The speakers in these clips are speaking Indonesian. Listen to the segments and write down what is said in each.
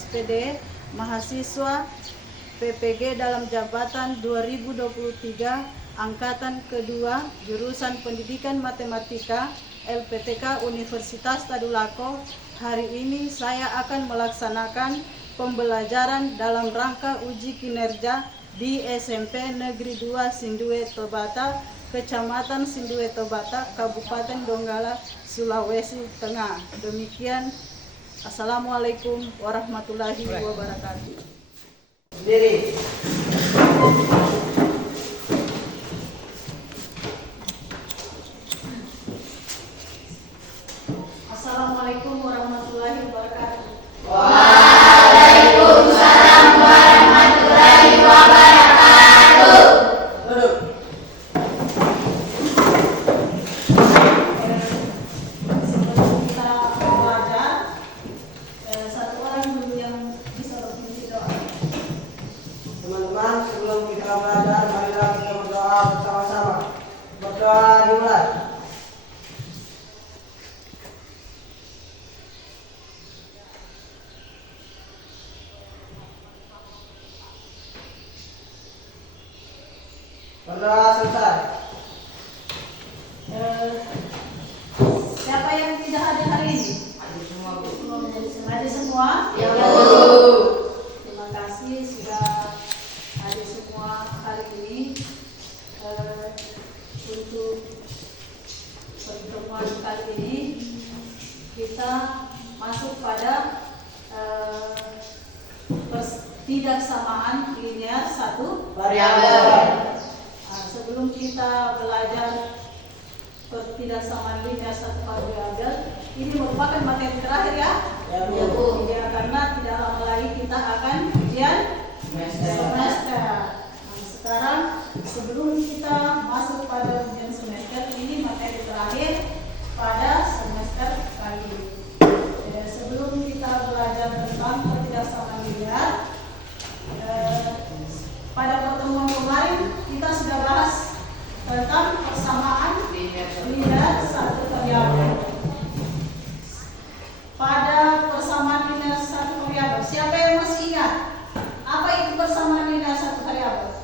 SPD mahasiswa PPG dalam jabatan 2023 angkatan kedua jurusan Pendidikan Matematika LPTK Universitas Tadulako. Hari ini saya akan melaksanakan pembelajaran dalam rangka uji kinerja di SMP Negeri 2 Sindue Tobata, Kecamatan Sindue Tobata, Kabupaten Donggala, Sulawesi Tengah. Demikian. Assalamualaikum warahmatullahi wabarakatuh. Sendiri. Assalamualaikum warahmatullahi wabarakatuh. Waalaikumsalam warahmatullahi wabarakatuh. Duduk. Sebelum kita belajar, satu orang dulu yang bisa berfungsi doa. Teman-teman, sebelum kita belajar, marilah kita berdoa bersama-sama. Berdoa dimulai. Berdoa selesai. Siapa yang tidak hadir hari ini? Hadir semua. Ya, Terima kasih sudah hadir semua hari ini. Untuk pertemuan kali ini kita masuk pada ketidaksamaan linear satu Variabel. Sebelum kita belajar ketidaksamaan linear satu variabel, ini merupakan materi terakhir ya. Ya, Bu. Ya, karena tidak lama lagi kita akan ujian semester. Nah, sekarang sebelum kita masuk pada ujian semester, ini materi terakhir pada semester kali ini. Sebelum kita belajar tentang ketidaksamaan linear, pada pertemuan kemarin kita sudah bahas tentang persamaan linear satu variabel. Pada persamaan linear satu variabel, siapa yang masih ingat apa itu persamaan linear satu variabel?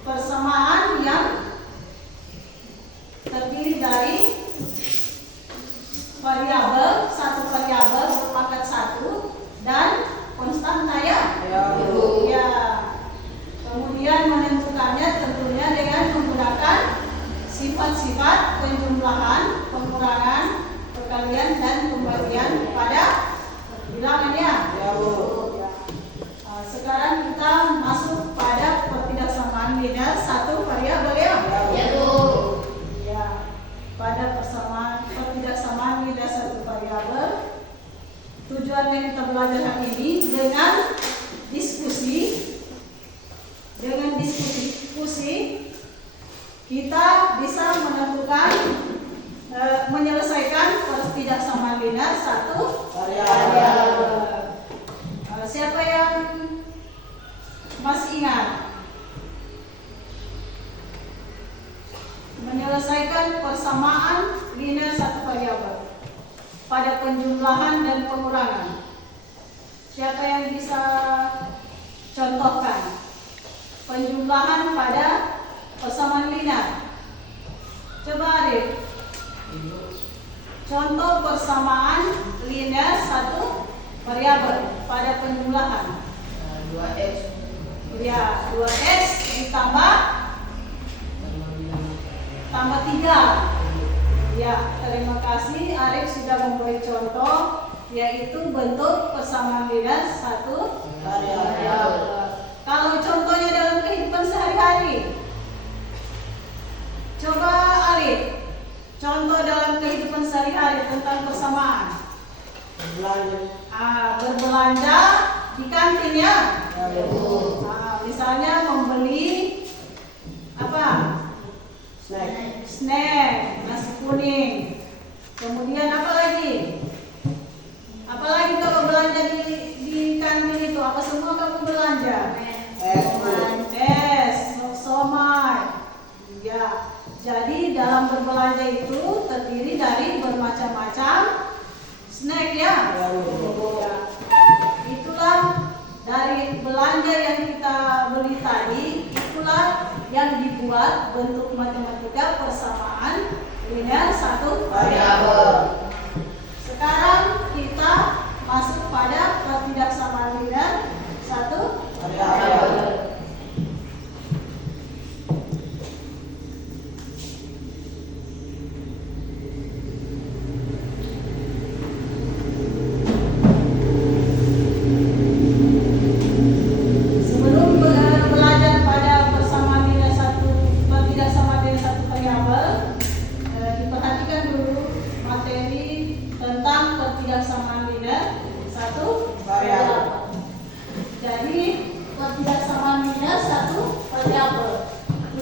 Persamaan yang terdiri dari variabel, satu variabel berpangkat satu dan konstanta ya. Ya. Kemudian menentukannya tentunya dengan menggunakan sifat-sifat penjumlahan, pengurangan, perkalian dan pembagian pada bilangan ya. Ya, Bu. Sekarang kita masuk pada ketidaksamaan linear satu variabel ya. Ya, Bu. Ya. Pada ketidaksamaan linear satu variabel, tujuan yang kita belajar hari ini dengan diskusi kita bisa menentukan menyelesaikan ketidaksamaan linear satu variabel. Siapa yang masih ingat menyelesaikan persamaan linear satu variabel pada penjumlahan dan pengurangan? Siapa yang bisa contohkan penjumlahan pada persamaan linear? Coba Arif. Contoh persamaan linear satu variabel pada penjumlahan. 2x. Ya, 2x ditambah 3. Ya, terima kasih. Arif sudah memberi contoh, yaitu bentuk persamaan linear satu variabel. Kalau contohnya dalam kehidupan sehari-hari, coba Arif, contoh dalam kehidupan sehari-hari tentang persamaan. Berbelanja di kantin ya. Misalnya membeli apa? Snack, nasi kuning. Kemudian apa lagi? Apalagi kalau belanja di kantin itu, apa semua kamu belanja? Somai. Ya. Jadi dalam berbelanja itu terdiri dari bermacam-macam snack ya. Ya. Itulah dari belanja yang kita beli tadi, itulah yang dibuat bentuk matematika persamaan linear satu variabel. Sekarang kita masuk pada ketidaksamaan linear satu variabel.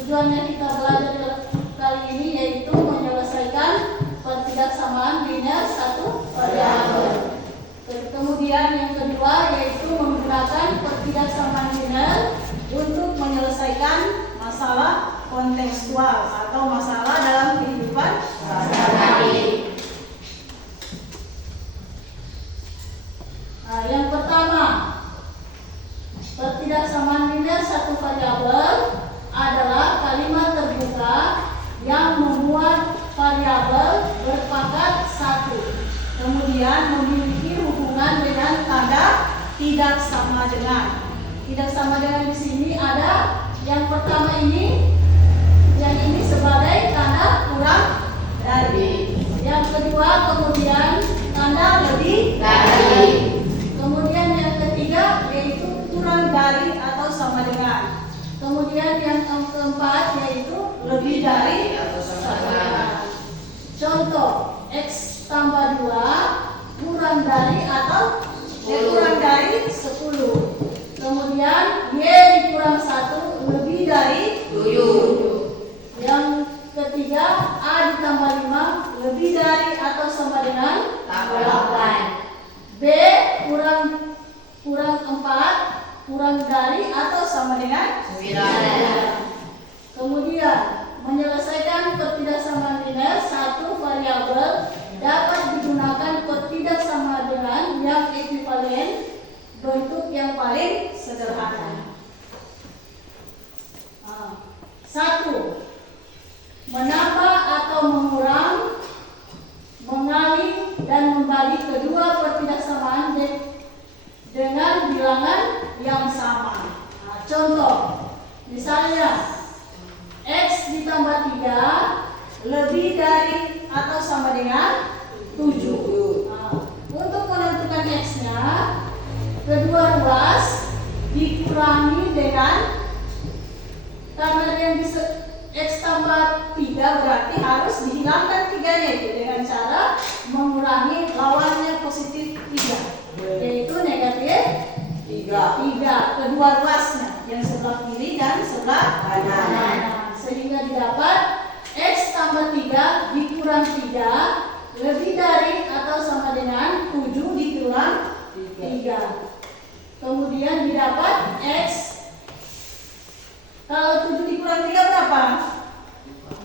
Tujuannya kita belajar kali ini yaitu menyelesaikan ketidaksamaan linear satu variabel. Kemudian yang kedua yaitu menggunakan ketidaksamaan linear untuk menyelesaikan masalah kontekstual atau masalah dalam kehidupan sehari-hari. Nah, yang pertama, ketidaksamaan linear satu variabel adalah kalimat terbuka yang memuat variabel berpangkat satu, kemudian memiliki hubungan dengan tanda tidak sama dengan. Tidak sama dengan di sini ada yang pertama ini, yang ini sebagai tanda kurang dari. Yang kedua kemudian tanda lebih dari. Kemudian yang ketiga yaitu kurang dari atau sama dengan. Kemudian yang keempat yaitu lebih dari atau sama dengan. Contoh, X tambah 2 kurang dari atau kurang dari 10. Kemudian Y dikurang 1 lebih dari 7. Yang ketiga A ditambah 5 lebih dari atau sama dengan 8. B kurang 4 kurang dari atau sama dengan 9. Kemudian menyelesaikan ketidaksamaan linear satu variabel dapat digunakan ketidaksamaan dengan yang ekuivalen bentuk yang paling sederhana. 1. Menambah atau mengurang, mengalih dan membalik kedua ketidaksamaan dengan bilangan yang sama. Nah, contoh, misalnya X ditambah 3 lebih dari atau sama dengan 7. Nah, untuk menentukan X-nya, kedua ruas dikurangi dengan, karena yang X tambah 3 berarti harus dihilangkan 3-nya itu dengan cara mengurangi lawannya positif 3, yaitu negatif 3 kedua ruasnya yang sebelah kiri dan sebelah kanan. Sehingga didapat X tambah 3 dikurang 3 lebih dari atau sama dengan 7 dikurang 3. Kemudian didapat X, kalau 7 dikurang 3 berapa?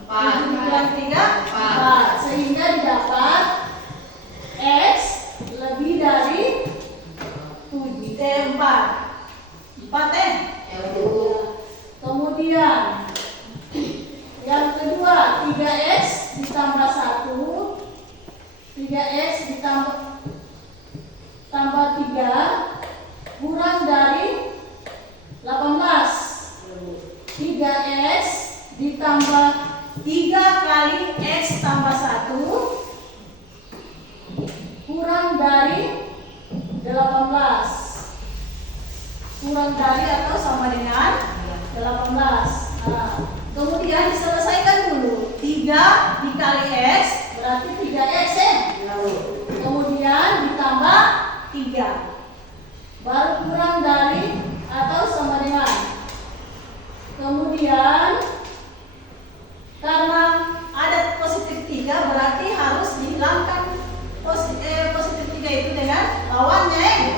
7 dikurang 3 4. Sehingga didapat X lebih dari 4. 4 Kemudian yang kedua 3X ditambah 1, 3X ditambah 3 kurang dari 18. 3X ditambah 3 kali X tambah 1 kurang dari 18. Kurang dari atau sama dengan 18. Nah, kemudian diselesaikan dulu. 3 dikali X berarti 3X ya. Kemudian ditambah 3 baru kurang dari atau sama dengan. Kemudian karena ada positif 3 berarti harus dihilangkan positif 3 itu dengan lawannya.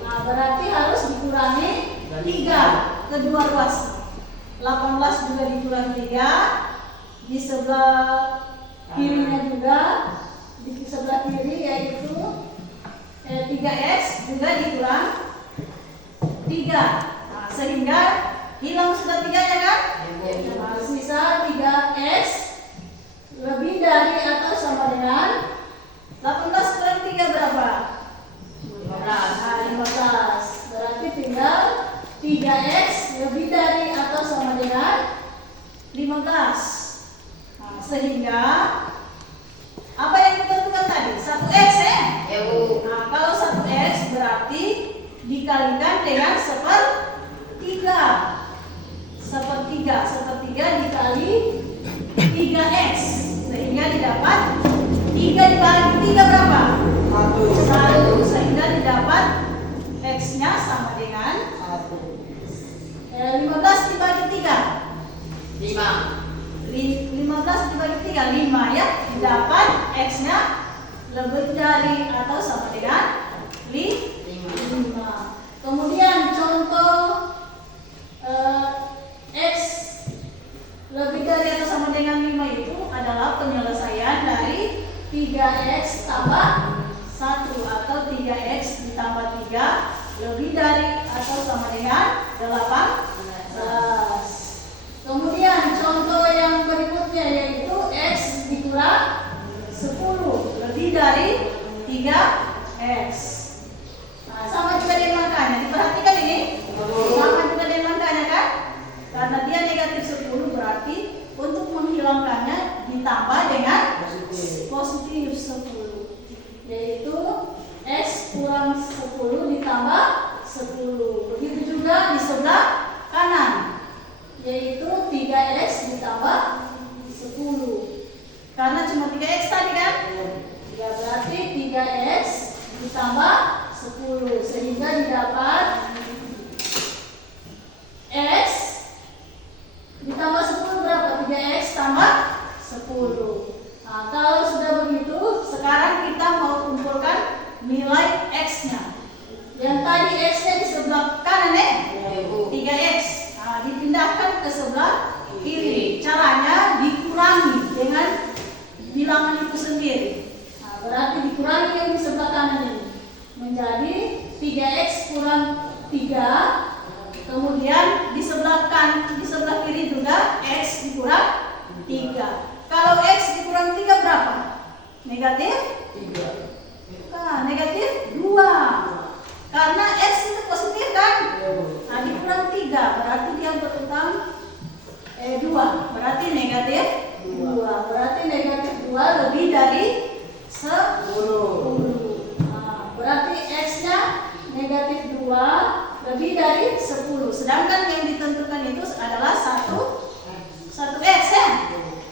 Nah, berarti harus dikurangi 3 kedua ruas. 18 juga dikurang 3, di sebelah kirinya juga, di sebelah kiri yaitu 3x juga dikurang 3. Nah, sehingga hilang sudah 3-nya kan? Nah, sisa 3x lebih dari atau sama dengan 18 kurang 3 berapa? 15. Nah, 15. Berarti tinggal 3x lebih dari atau sama dengan 15. Nah, sehingga apa yang ditentukan tadi? 1x ya? Ya Bu. Nah, kalau 1x berarti dikalikan dengan 1/3. 1/3 dikali 3x. Sehingga didapat 3 dibagi 3 berapa? 1. Sehingga didapat x-nya sama dengan 15 dibagi 3. 5. 15 dibagi 3, 5 ya. Didapat x-nya lebih dari atau sama dengan 5. Kemudian contoh x lebih dari atau sama dengan 5 itu adalah penyelesaian dari 3x tambah 1 atau 3x ditambah 3 lebih dari atau sama dengan 18. Kemudian contoh yang berikutnya yaitu x dikurang 10 lebih dari 3x. Nah, sama juga dengan angkanya. Diperhatikan ini. Sama juga dengan angkanya kan? Karena dia negatif 10 berarti untuk menghilangkannya ditambah dengan positif 10. Yaitu x kurang 10 ditambah 10. Begitu juga di sebelah kanan. Yaitu 3x ditambah 10. Karena cuma 3x tadi kan? Ya berarti 3x ditambah 10 sehingga didapat x ditambah 10 berapa? 3x tambah 10. Nah, kalau sudah begitu, sekarang kita mau kumpulkan nilai x-nya. Yang tadi x-nya di sebelah kanan ya? 3x. Nah, dipindahkan ke sebelah kiri. Caranya dikurangi dengan bilangan itu sendiri. Nah, berarti dikurangi yang di sebelah kanan ini menjadi 3x kurang 3. Kemudian di sebelah kiri juga x dikurang 3. Kalau x dikurang 3 berapa? Negatif 3. Nah, negatif 2. Karena x itu positif kan? Nah, dikurang 3 berarti dia berutang 2. Berarti negatif 2. Berarti negatif 2 lebih dari 10. Nah, berarti x-nya negatif 2 lebih dari 10. Sedangkan yang ditentukan itu adalah 1x ya.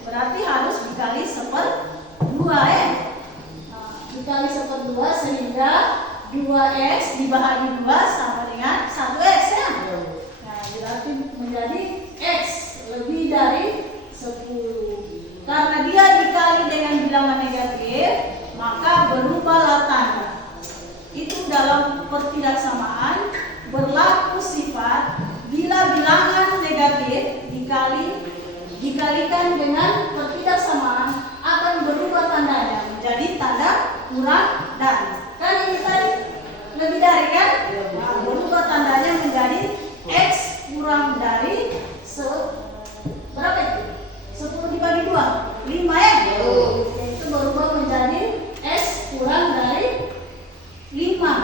Berarti harus dikali 1/2 ya. Nah, dikali 1/2 sehingga 2x dibagi 2 sama dengan 1x ya. Nah, berarti menjadi x lebih dari 10. Karena dia dikali dengan bilangan negatif, maka berubahlah tanda. Itu dalam pertidaksamaan berlaku sifat bila bilangan negatif dikalikan dengan pertidaksamaan akan berubah tandanya menjadi tanda kurang dari. Kan ini tadi lebih dari kan? Nah, berubah tandanya menjadi x kurang dari berapa itu? 10 dibagi 2, 5 ya? Itu berubah menjadi x kurang dari 5.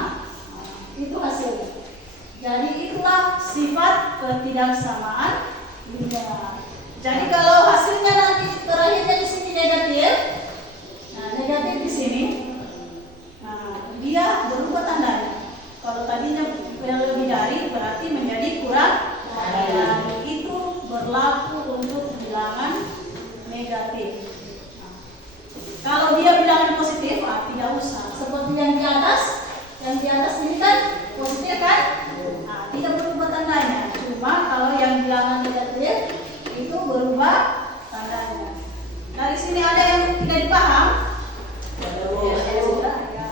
Itu hasilnya. Jadi itulah sifat ketidaksamaan linear. Jadi kalau hasilnya nanti terakhirnya di sini negatif, nah negatif di sini, nah dia berubah tandanya. Kalau tadinya lebih dari berarti menjadi kurang dari. Itu berlaku untuk bilangan negatif. Nah, kalau dia bilangan positif, tidak usah. Seperti yang di atas ini kan positif kan? Nah, tidak berubah tandanya. Cuma kalau yang bilangan negatif itu berubah tandanya. Dari sini ada yang tidak dipaham? Ya, sudah, ya.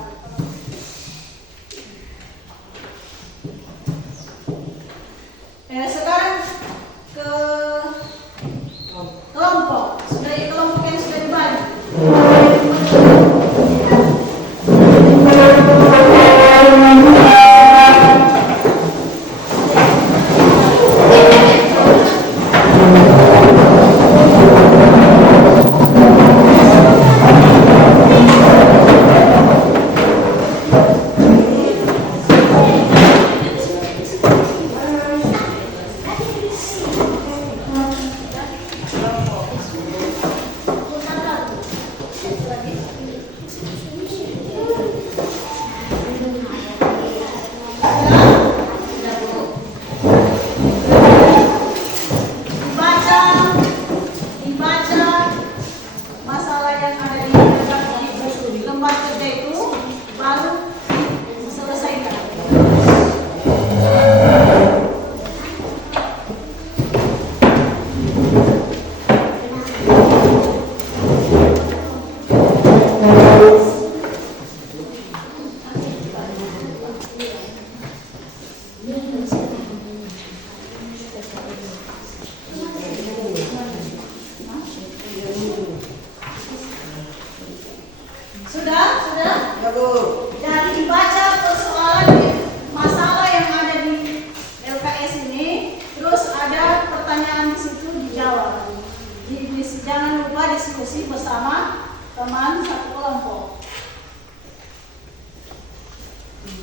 Sekarang ke kelompok. Sudah kelompok yang sudah dibagi.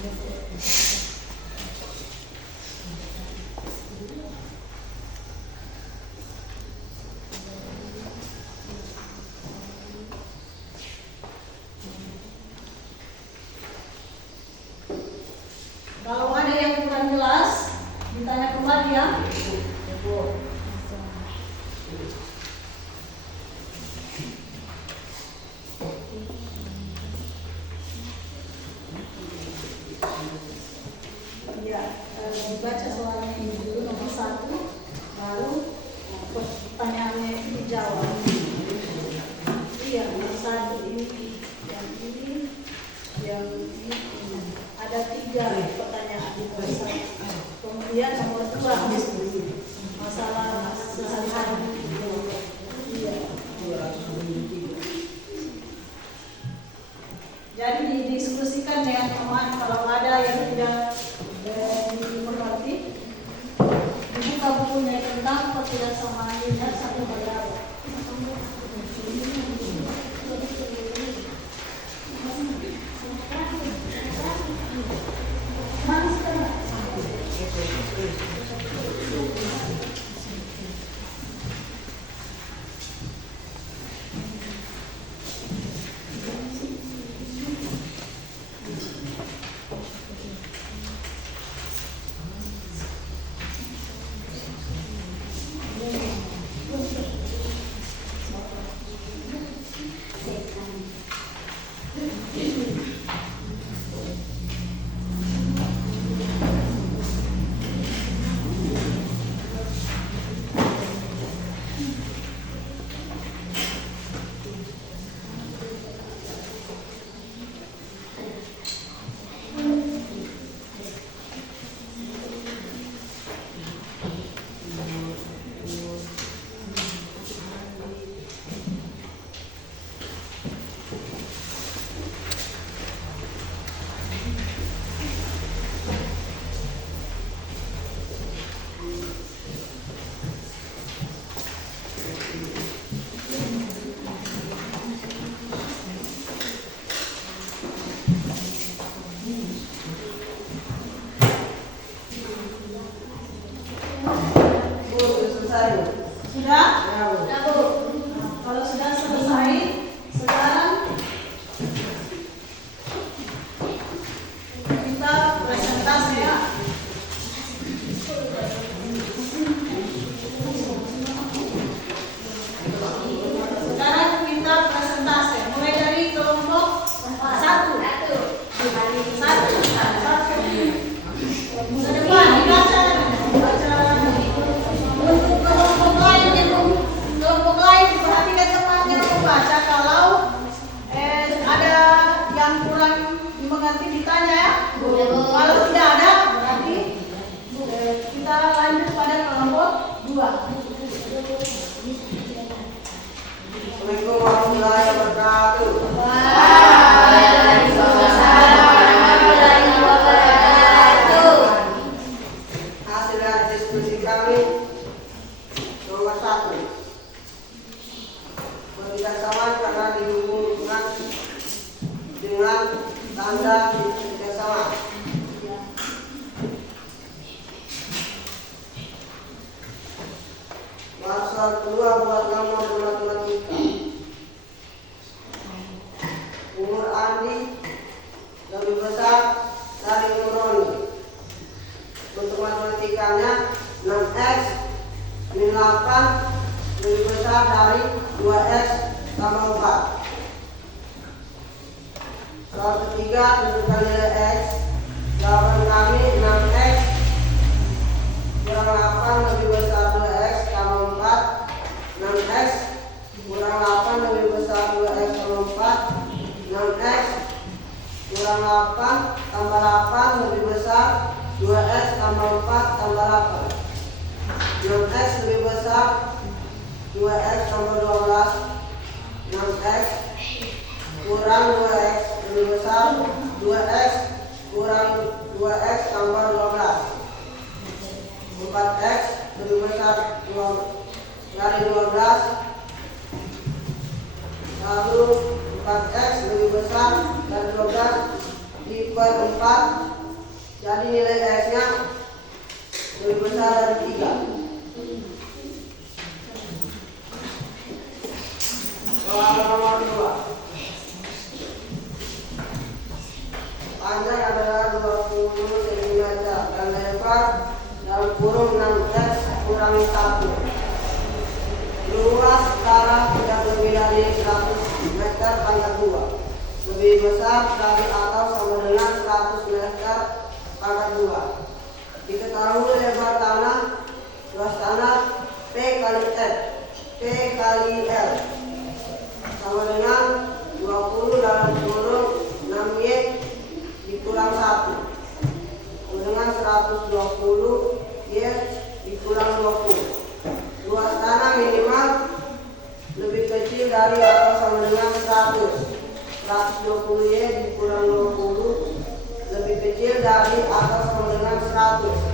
Kalau ada yang kurang jelas, ditanya kembali ya. Ya, baca soalnya ini dulu nomor 1, baru pertanyaannya itu dijawab. Iya, nomor 1 ini, yang ini. Ada 3 pertanyaan di nomor 1. Kemudian nomor 2 masalah sehari-hari. Iya. Jadi didiskusikan dengan teman, kalau ada yang tidak dimengerti, dibuka bukunya tentang ketidaksamaan lihat satu bagian. Sudah? Ya, Nah, Bu. kalau sudah selesai, sekarang kita presentasi ya. Sekarang kita presentasi, mulai dari kelompok 1. Ke depan dibaca. Untuk kelompok lain perhatikan temannya membaca. Kalau ada yang kurang mengerti ditanya ya. Kalau tidak ada berarti kita lanjut pada kelompok 2. Assalamualaikum warahmatullahi wabarakatuh. Hasil dari diskusi kami nomor 1, ketidaksamaan karena dihubungkan dengan tanda ketidaksamaan. Masalah kedua buat nomor matematika. Umur Andi lebih besar dari umur Roni. Untuk matematikanya 6x min 8 lebih besar dari 2x tambah 4. Soal ketiga, tentukan nilai x. Jawaban kami 6x kurang 8 lebih besar 2x tambah 4. 6x kurang 8 lebih besar 2x tambah 4. 6x kurang 8 tambah 8 lebih besar 2x tambah 4 tambah 8. 6x lebih besar 2x tambah 12. 6x kurang 2x lebih besar 2x kurang 2x tambah 12. 4x lebih besar dari 12. Lalu 4x lebih besar dari 12. per 4, jadi nilai X-nya lebih besar dari 3. Soal nomor 2. Panjang adalah 20 cm dan lebar dalam kurung 6x kurangi 1. Luas tanah tidak lebih dari 100 meter pangkat 2. Lebih besar dari atau sama dengan 100 meter pangkat 2. Diketahui lebar tanah, luas tanah P kali F, P kali L sama dengan 20 dalam kurung 6Y dikurang 1 dengan 120 Y dikurang 20. Luas tanah minimal lebih kecil dari atau sama dengan 100 120 Y dikurang 20 lebih kecil dari atau sama dengan 100.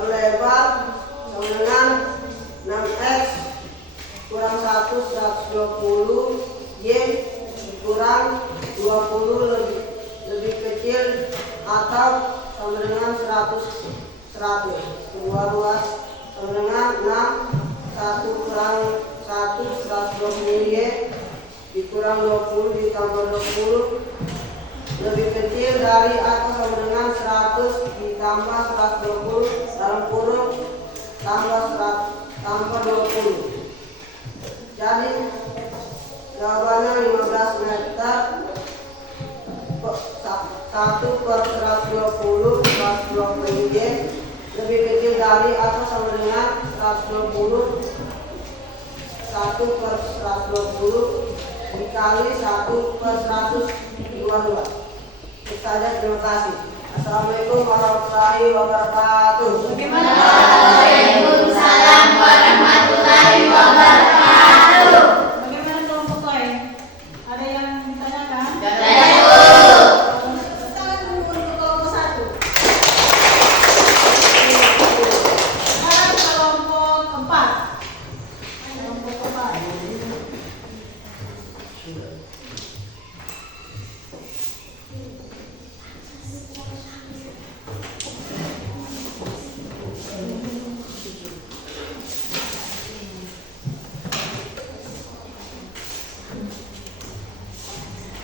Lebar sama dengan 6x kurang 1 120 Y kurang 20 lebih kecil atau sama dengan 100. Kedua luas sama dengan 6 1 kurang 1 120 Y dikurang 20 ditambah 20 lebih kecil dari atau sama dengan 100 ditambah 120 dalam kurung tambah 20. Jadi jawabannya 15 meter 1 per 120 120 Y lebih kecil dari atau sama dengan 120 1 per 120 dikali 1 per 100 dua. Itu saja, terima kasih. Assalamualaikum warahmatullahi wabarakatuh. Waalaikumsalam warahmatullahi wabarakatuh. Bagaimana kelompok lain? Ada yang ditanyakan? Tangan dulu untuk kelompok 1. Sekarang kelompok 4. Kelompok 4.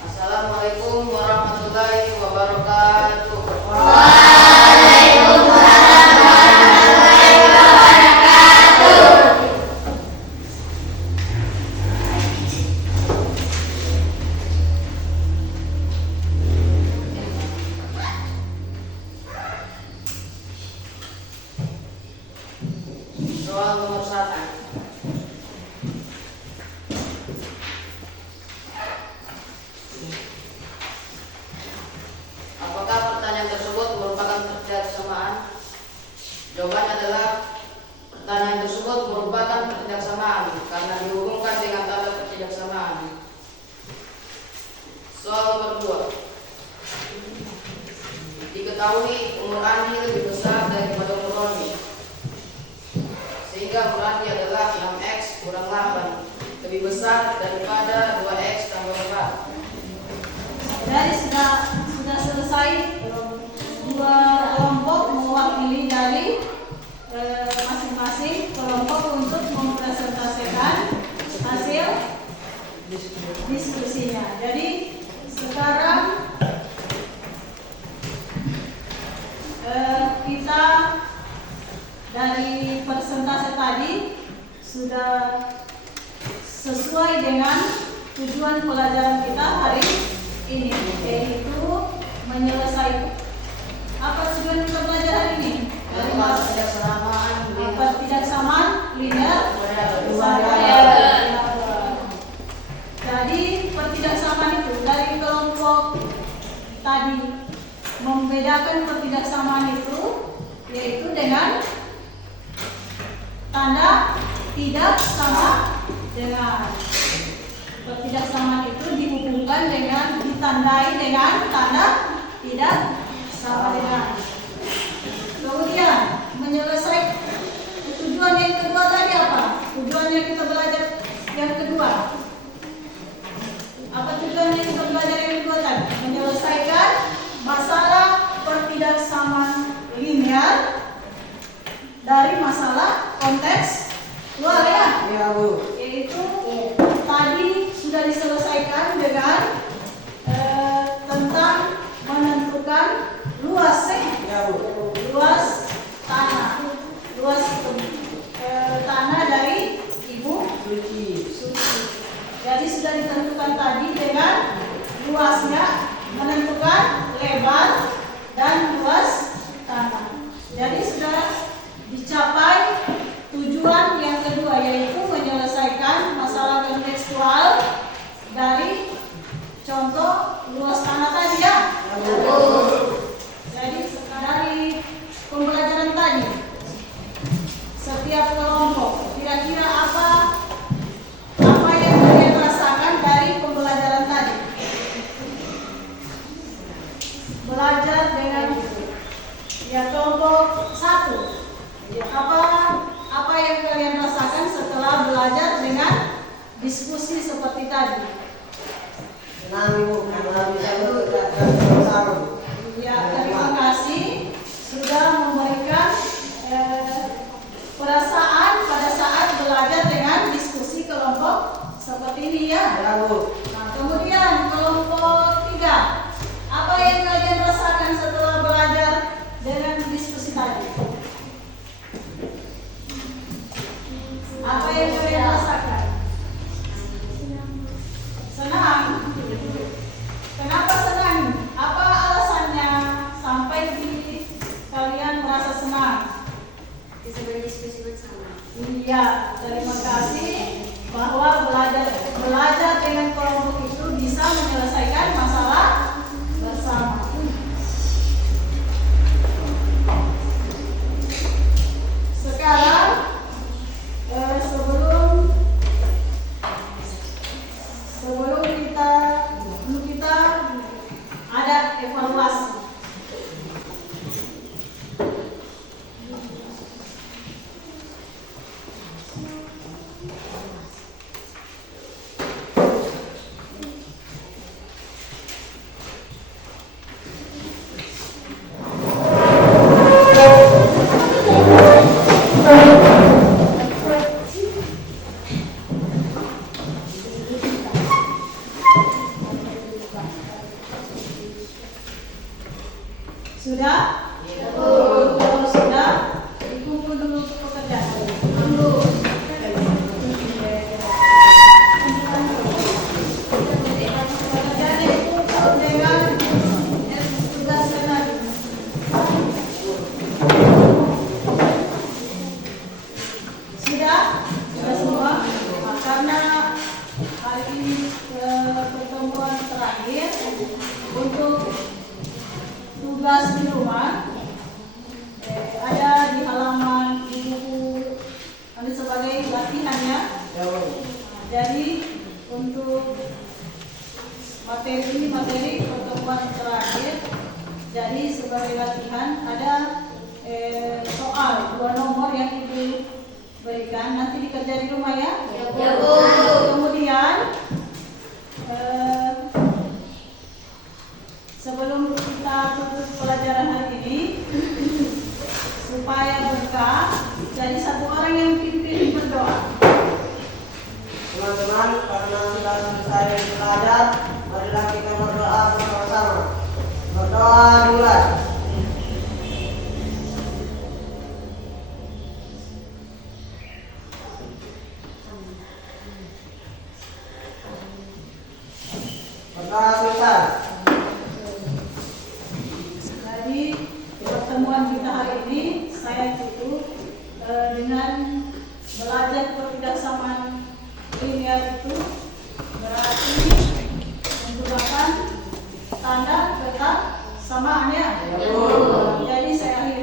Assalamualaikum warahmatullahi wabarakatuh. Soal nomor 1. Apakah pertanyaan tersebut merupakan ketidaksamaan? Jawabannya adalah pertanyaan tersebut merupakan ketidaksamaan karena dihubungkan dengan tanda ketidaksamaan. Soal nomor 2. Diketahui umur Andi lebih besar daripada umur Roni, sehingga umur Andi adalah 6x kurang 8 lebih besar daripada 2x tambah 4. Jadi sudah selesai dua kelompok mewakili dari masing-masing kelompok untuk mempresentasikan hasil diskusinya. Jadi sekarang kita dari presentasi tadi sudah sesuai dengan tujuan pelajaran kita hari ini, yaitu menyelesaikan apa tujuan kita belajar hari ini? Dari ketidaksamaan linear variabel. Jadi ketidaksamaan itu dari kelompok tadi membedakan ketidaksamaan itu yaitu dengan tanda tidak sama dengan. Ketidaksamaan itu dihubungkan dengan ditandai dengan tanda tidak sama dengan. Kemudian menyelesaikan tujuan yang kedua tadi apa? Tujuan tujuannya kita belajar yang kedua? Apa tujuannya kita belajar yang kedua tadi? Menyelesaikan masalah pertidaksamaan linear dari masalah konteks luar ya. Iya Bu. Yaitu tadi sudah diselesaikan dengan tentang menentukan luas Iya Bu. luas tanah, luas tanah dari ibu Suci. suci. Jadi sudah ditentukan tadi dengan luasnya, menentukan lebar dan luas tanah. Jadi sudah dicapai tujuan yang kedua, yaitu menyelesaikan masalah kontekstual dari contoh luas tanah tadi ya. Jadi dari pembelajaran tadi, setiap kelompok kira-kira apa yang kalian rasakan dari pembelajaran tadi? Belajar dengan ya kelompok 1. Apa yang kalian rasakan setelah belajar dengan diskusi seperti tadi? Senang Bu, karena bisa bekerja bersama. Ya, terima kasih sudah memberikan perasaan pada saat belajar dengan diskusi kelompok seperti ini ya. Iya Bu. Nah, kemudian kelompok 3, apa yang kalian rasakan setelah belajar dengan diskusi tadi? Apa yang kalian rasakan? Senang. Kenapa senang? Apa alasannya sampai kalian merasa senang? Bisa berdiskusi bersama. Iya, terima kasih bahwa belajar dengan kelompok itu bisa menyelesaikan masalah bersama. Sekarang sebelum kita ada evaluasi. Sudah? Kalau sudah, dikumpul dulu pekerjaan. Pekerjaan dikumpul dengan tugas tadi. Sudah? Sudah semua? Nah, karena hari ini pertemuan terakhir untuk tugas di rumah ada di halaman di buku ini sebagai latihannya. Iya Bu. Jadi untuk materi ini materi pertemuan terakhir. Jadi sebagai latihan ada soal 2 nomor yang ibu berikan, nanti dikerja di rumah ya. Ya Bu. Kemudian sebelum kita tutup pelajaran hari ini, supaya berkah, jadi satu orang yang pimpin berdoa. Teman-teman, karena sudah selesai belajar, marilah kita berdoa bersama-sama. Berdoa dimulai. Berdoa selesai. Jadi pertemuan kita hari ini saya tutup dengan belajar pertidaksamaan linear itu berarti menggunakan tanda kesamaan ya. Jadi saya